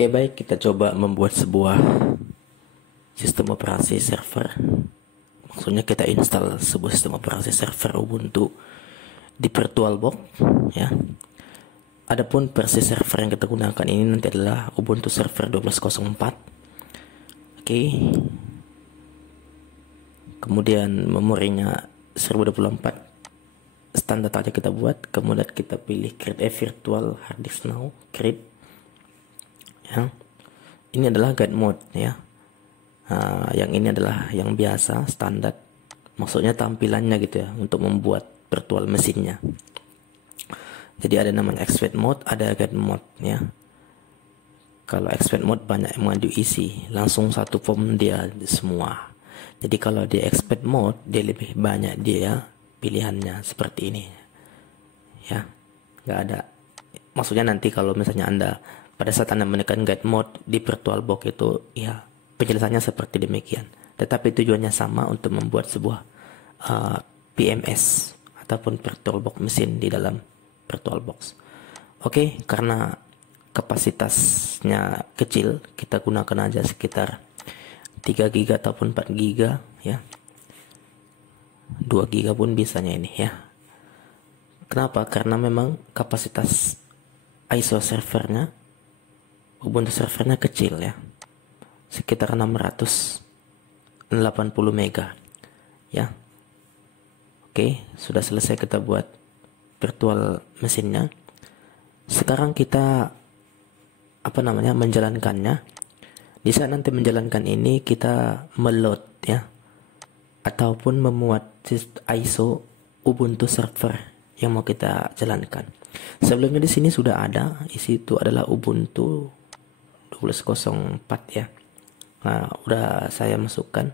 Oke, baik, kita coba membuat sebuah sistem operasi server. Maksudnya kita install sebuah sistem operasi server Ubuntu di VirtualBox ya. Adapun versi server yang kita gunakan ini nanti adalah Ubuntu Server 12.04. Oke. Kemudian memorinya 1024. Standar aja kita buat, kemudian kita pilih create a virtual hard disk now, create ya. Ini adalah guide mode ya. Yang ini adalah yang biasa standar, maksudnya tampilannya gitu ya, untuk membuat virtual mesinnya. Jadi ada namanya expert mode, ada guide mode ya. Kalau expert mode banyak yang mau diisi, langsung satu form dia semua. Jadi kalau di expert mode dia lebih banyak dia pilihannya seperti ini ya, nggak ada, maksudnya nanti kalau misalnya Anda pada saat Anda menekan guide mode di VirtualBox itu ya penjelasannya seperti demikian, tetapi tujuannya sama untuk membuat sebuah PMS ataupun VirtualBox mesin di dalam VirtualBox. Oke, karena kapasitasnya kecil, kita gunakan aja sekitar 3 GB ataupun 4 GB ya. 2 GB pun bisanya ini ya. Kenapa? Karena memang kapasitas ISO servernya, Ubuntu servernya kecil ya, sekitar 680 mega ya. Oke, sudah selesai kita buat virtual mesinnya. Sekarang kita menjalankannya. Di saat nanti menjalankan ini kita meload ya, ataupun memuat ISO Ubuntu server yang mau kita jalankan. Sebelumnya di sini sudah ada, isi itu adalah Ubuntu 12.04 ya. Nah, udah saya masukkan,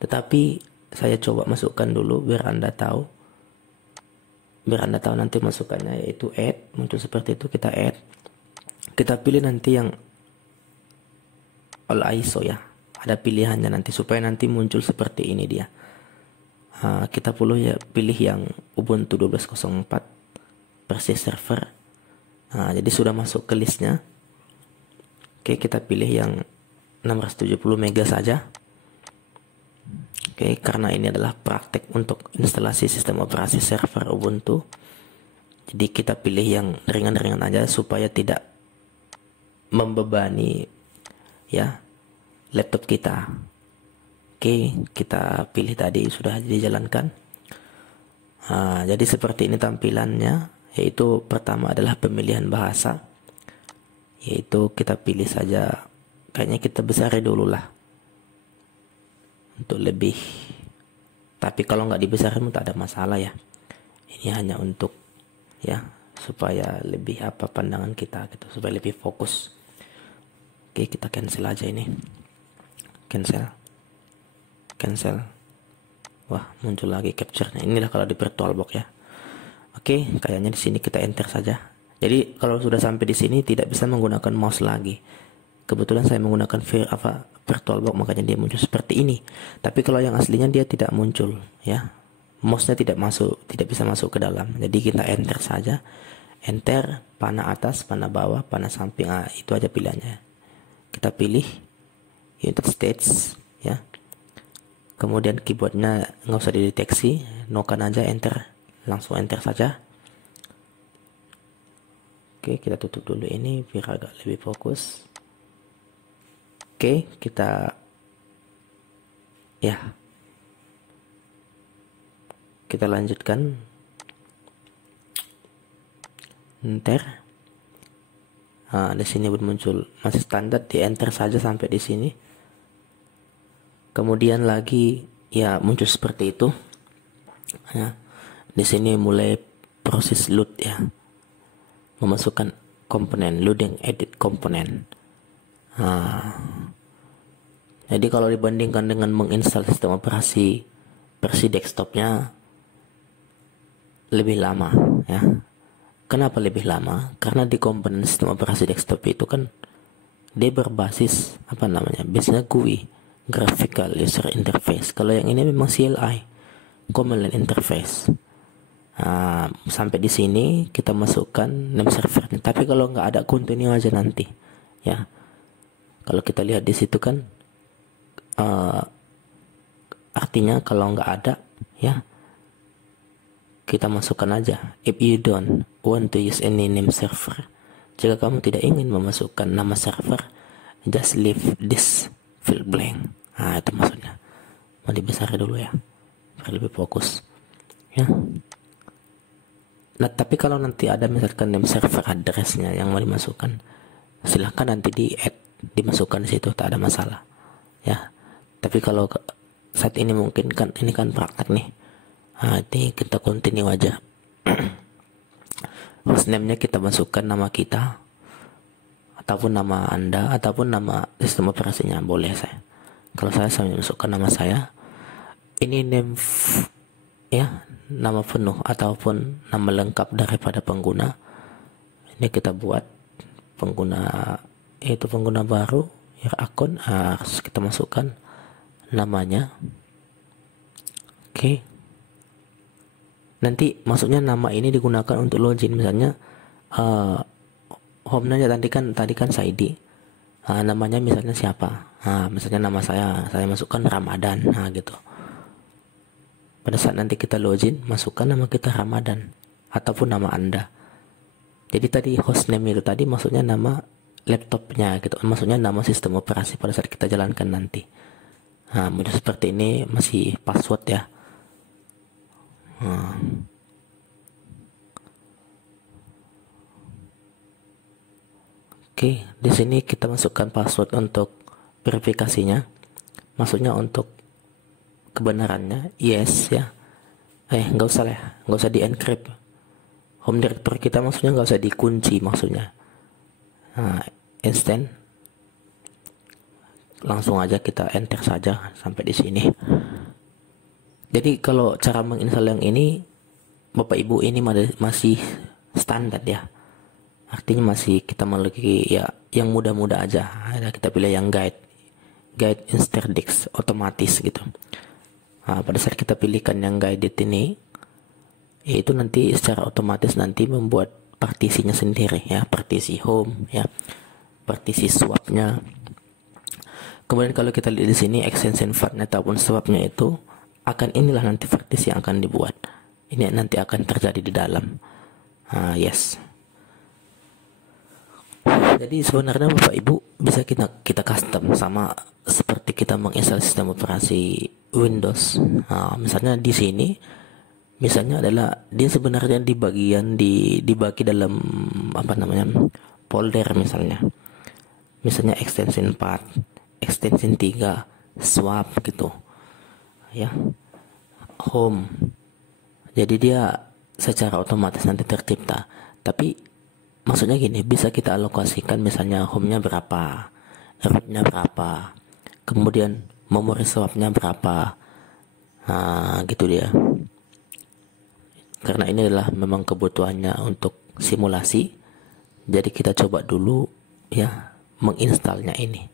tetapi saya coba masukkan dulu biar Anda tahu. Biar Anda tahu nanti masukannya, yaitu add, muncul seperti itu, kita add. Kita pilih nanti yang all ISO ya. Ada pilihannya nanti supaya nanti muncul seperti ini dia. Kita pilih yang Ubuntu 12.04 versi server. Jadi sudah masuk ke listnya. Oke, kita pilih yang 670 mega saja. Oke, karena ini adalah praktek untuk instalasi sistem operasi server Ubuntu, jadi kita pilih yang ringan-ringan aja supaya tidak membebani ya laptop kita. Oke, kita pilih tadi sudah dijalankan. Jadi seperti ini tampilannya, yaitu pertama adalah pemilihan bahasa, yaitu kita pilih saja, kayaknya kita besarin dulu lah untuk lebih, tapi kalau nggak dibesarin tak ada masalah ya. Ini hanya untuk ya supaya lebih pandangan kita gitu, supaya lebih fokus. Oke, kita cancel aja ini, cancel. Wah, muncul lagi capture-nya. Inilah kalau di VirtualBox ya. Oke, kayaknya di sini kita enter saja. Jadi kalau sudah sampai di sini tidak bisa menggunakan mouse lagi. Kebetulan saya menggunakan VirtualBox, makanya dia muncul seperti ini. Tapi kalau yang aslinya dia tidak muncul ya. Mouse-nya tidak bisa masuk ke dalam. Jadi kita enter saja. Enter, panah atas, panah bawah, panah samping. Itu aja pilihannya. Kita pilih United States ya. Kemudian keyboardnya nggak usah dideteksi, nokan aja, enter, langsung enter saja. Oke, kita tutup dulu ini biar agak lebih fokus. Oke, kita lanjutkan, enter. Di sini muncul masih standar, di enter saja sampai di sini. Kemudian lagi ya muncul seperti itu ya. Di sini mulai proses load ya, memasukkan komponen, loading edit komponen. Jadi kalau dibandingkan dengan menginstal sistem operasi versi desktopnya lebih lama ya. Kenapa lebih lama? Karena di komponen sistem operasi desktop itu kan dia berbasis biasanya GUI, Graphical User Interface. Kalau yang ini memang CLI, Command Line Interface. Sampai di sini kita masukkan name servernya. Tapi kalau nggak ada, continue aja nanti ya. Kalau kita lihat di situ kan, artinya kalau nggak ada, ya kita masukkan aja. If you don't want to use any name server, jika kamu tidak ingin memasukkan nama server, just leave this field blank. Nah, itu maksudnya. Mau dibesar dulu ya, biar lebih fokus. Ya. Nah, tapi kalau nanti ada misalkan name server addressnya yang mau dimasukkan, silahkan nanti dimasukkan di situ, tak ada masalah. Ya. Tapi kalau saat ini mungkin kan ini kan praktek nih. Nah, ini kita continue aja. Hostname-nya kita masukkan nama kita, ataupun nama Anda, ataupun nama sistem operasinya, boleh saya. Kalau saya masukkan nama saya. Ini name ya, nama penuh ataupun nama lengkap daripada pengguna. Ini kita buat pengguna, itu pengguna baru, ya akun, harus kita masukkan namanya. Oke. Nanti maksudnya nama ini digunakan untuk login, misalnya home-nya tadi kan Saidi. Namanya misalnya siapa? Misalnya nama saya masukkan Ramadan, gitu. Pada saat nanti kita login, masukkan nama kita Ramadan ataupun nama Anda. Jadi tadi hostname itu tadi maksudnya nama laptopnya gitu, maksudnya nama sistem operasi pada saat kita jalankan nanti. Model seperti ini masih password ya. Oke, di sini kita masukkan password untuk verifikasinya. Maksudnya untuk kebenarannya, yes ya. Nggak usah lah, nggak usah di encrypt. Home directory kita maksudnya nggak usah dikunci maksudnya. Instant. Langsung aja kita enter saja sampai di sini. Jadi kalau cara menginstal yang ini, Bapak Ibu, ini masih standar ya. Artinya masih kita memiliki ya yang mudah-mudah aja. Kita pilih yang guide Instardix otomatis gitu. Pada saat kita pilihkan yang guided ini, itu nanti secara otomatis nanti membuat partisinya sendiri ya, partisi home ya, partisi swapnya. Kemudian kalau kita lihat di sini extension file ataupun swapnya itu akan inilah nanti partisi yang akan dibuat. Ini nanti akan terjadi di dalam. Yes. Jadi sebenarnya Bapak Ibu bisa kita custom sama seperti kita menginstal sistem operasi Windows. Misalnya di sini, misalnya adalah dia sebenarnya dibagi dalam folder misalnya extension 4, extension 3, swap gitu ya, home. Jadi dia secara otomatis nanti tercipta. Tapi maksudnya gini, bisa kita alokasikan misalnya home-nya berapa, root-nya berapa, kemudian memori swap-nya berapa. Gitu dia. Karena ini adalah memang kebutuhannya untuk simulasi. Jadi kita coba dulu ya menginstalnya ini.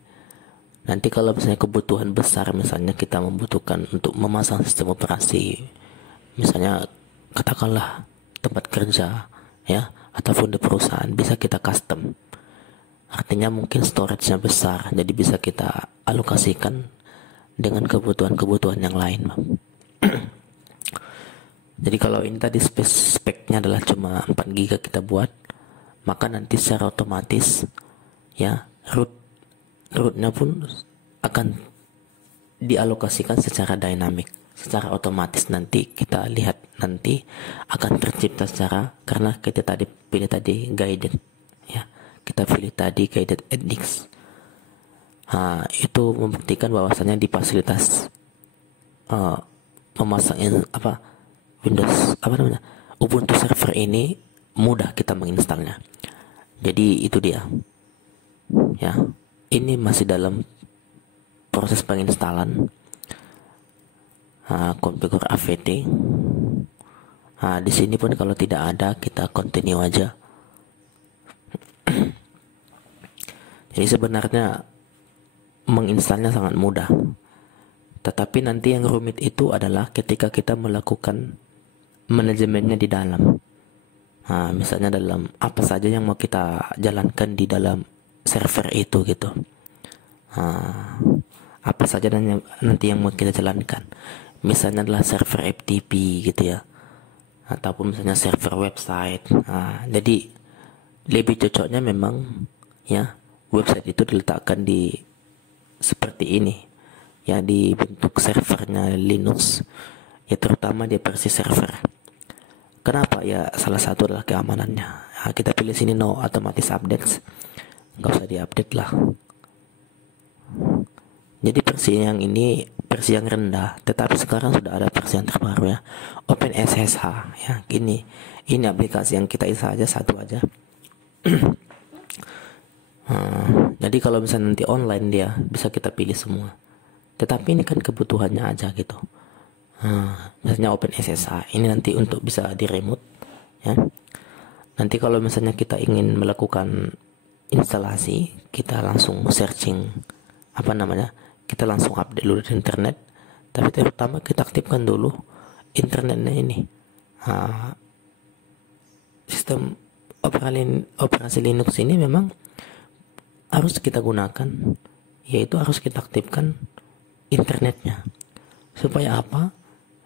Nanti kalau misalnya kebutuhan besar, misalnya kita membutuhkan untuk memasang sistem operasi, misalnya katakanlah tempat kerja ya, ataupun di perusahaan, bisa kita custom. Artinya mungkin storage-nya besar, jadi bisa kita alokasikan dengan kebutuhan-kebutuhan yang lain. Jadi kalau ini tadi speknya adalah cuma 4 GB kita buat, maka nanti secara otomatis ya rootnya pun akan dialokasikan secara dynamic, secara otomatis. Nanti kita lihat nanti akan tercipta karena kita tadi pilih guided ya, kita pilih tadi guided edX. Itu membuktikan bahwasannya di fasilitas memasang Windows Ubuntu server ini mudah kita menginstalnya. Jadi itu dia ya, ini masih dalam proses penginstalan. Konfigur AVT. Di sini pun kalau tidak ada, kita continue aja. Jadi sebenarnya menginstalnya sangat mudah. Tetapi nanti yang rumit itu adalah ketika kita melakukan manajemennya di dalam. Misalnya dalam apa saja yang mau kita jalankan di dalam server itu gitu. Nah, apa saja nanti yang mau kita jalankan. Misalnya adalah server FTP gitu ya, ataupun misalnya server website. Nah, jadi lebih cocoknya memang ya website itu diletakkan di seperti ini ya, di bentuk servernya Linux ya, terutama di versi server. Kenapa ya? Salah satu adalah keamanannya. Nah, kita pilih sini no automatic updates, nggak usah diupdate lah. Jadi versi yang ini versi yang rendah, tetapi sekarang sudah ada versi yang terbaru ya, OpenSSH ya. Ini aplikasi yang kita install aja, satu aja. Jadi kalau misalnya nanti online dia bisa kita pilih semua, tetapi ini kan kebutuhannya aja gitu. Misalnya OpenSSH ini nanti untuk bisa di remote ya. Nanti kalau misalnya kita ingin melakukan instalasi, kita langsung searching kita langsung update dulu di internet, tapi terutama kita aktifkan dulu internetnya ini. Sistem operasi Linux ini memang harus kita gunakan, yaitu harus kita aktifkan internetnya. Supaya apa?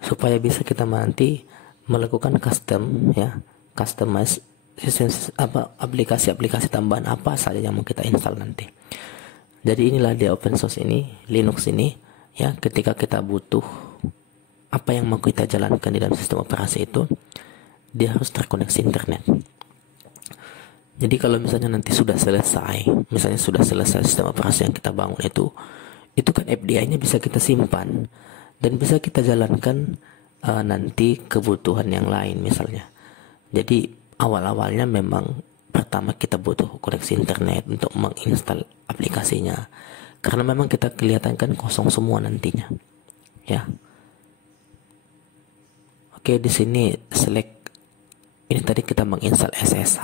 Supaya bisa kita nanti melakukan customize aplikasi tambahan apa saja yang mau kita install nanti. Jadi inilah dia open source ini, Linux ini ya. Ketika kita butuh apa yang mau kita jalankan di dalam sistem operasi itu, dia harus terkoneksi internet. Jadi kalau misalnya nanti sudah selesai sistem operasi yang kita bangun itu kan FDI-nya bisa kita simpan dan bisa kita jalankan nanti kebutuhan yang lain misalnya. Jadi awal-awalnya memang pertama kita butuh koneksi internet untuk menginstal aplikasinya, karena memang kita kelihatan kan kosong semua nantinya ya. Oke, di sini select ini tadi kita menginstal SSH.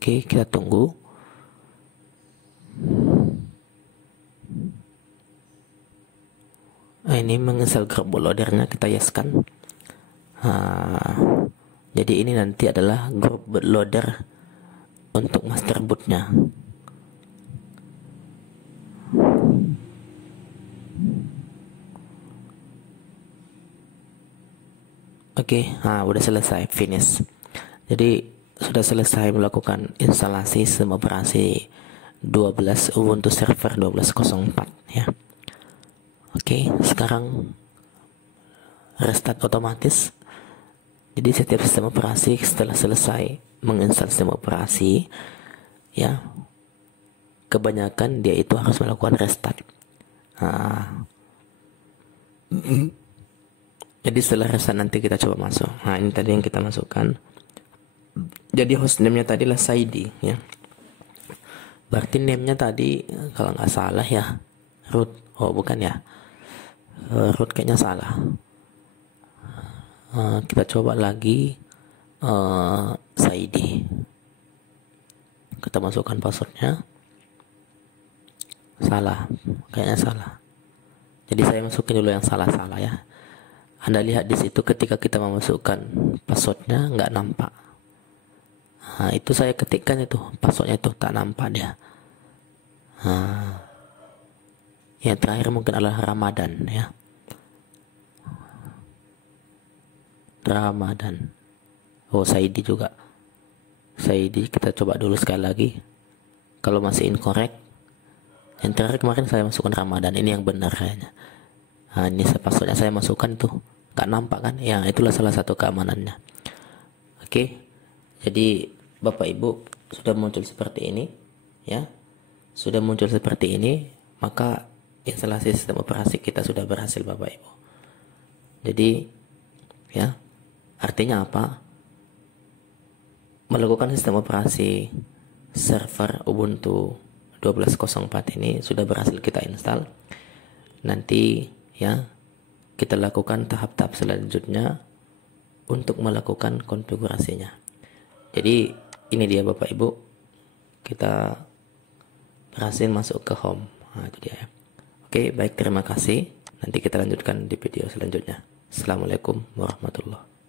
Oke, kita tunggu. Nah, ini menginstal grup bootloadernya, kita yeskan. Jadi ini nanti adalah grup bootloader untuk master bootnya. Oke, udah selesai, finish. Jadi sudah selesai melakukan instalasi sistem operasi 12 Ubuntu server 12.04 ya. Oke, sekarang restart otomatis. Jadi setiap sistem operasi setelah selesai menginstal sistem operasi ya, kebanyakan dia itu harus melakukan restart. Jadi setelah restart nanti kita coba masuk. Ini tadi yang kita masukkan. Jadi hostname-nya tadi lah Saidi ya. Berarti name-nya tadi kalau nggak salah ya root. Oh bukan ya, root kayaknya salah. Kita coba lagi Saidi. Kita masukkan passwordnya. Salah, kayaknya salah. Jadi saya masukin dulu yang salah-salah ya. Anda lihat di situ ketika kita memasukkan passwordnya nggak nampak. Itu saya ketikkan itu passwordnya itu tak nampak dia. Yang terakhir mungkin adalah Ramadan ya. Ramadan. Oh, Saidi juga. Saidi, kita coba dulu sekali lagi. Kalau masih incorrect, yang terakhir kemarin saya masukkan Ramadan, ini yang benar kayaknya. Ini passwordnya saya masukkan tuh, gak nampak kan? Ya, itulah salah satu keamanannya. Oke, jadi Bapak Ibu sudah muncul seperti ini, ya. Sudah muncul seperti ini, maka instalasi sistem operasi kita sudah berhasil, Bapak Ibu. Jadi, ya. Artinya apa? Melakukan sistem operasi server Ubuntu 12.04 ini sudah berhasil kita install. Nanti ya kita lakukan tahap-tahap selanjutnya untuk melakukan konfigurasinya. Jadi ini dia Bapak Ibu, kita berhasil masuk ke home. Itu dia ya. Oke, baik, terima kasih. Nanti kita lanjutkan di video selanjutnya. Assalamualaikum warahmatullahi wabarakatuh.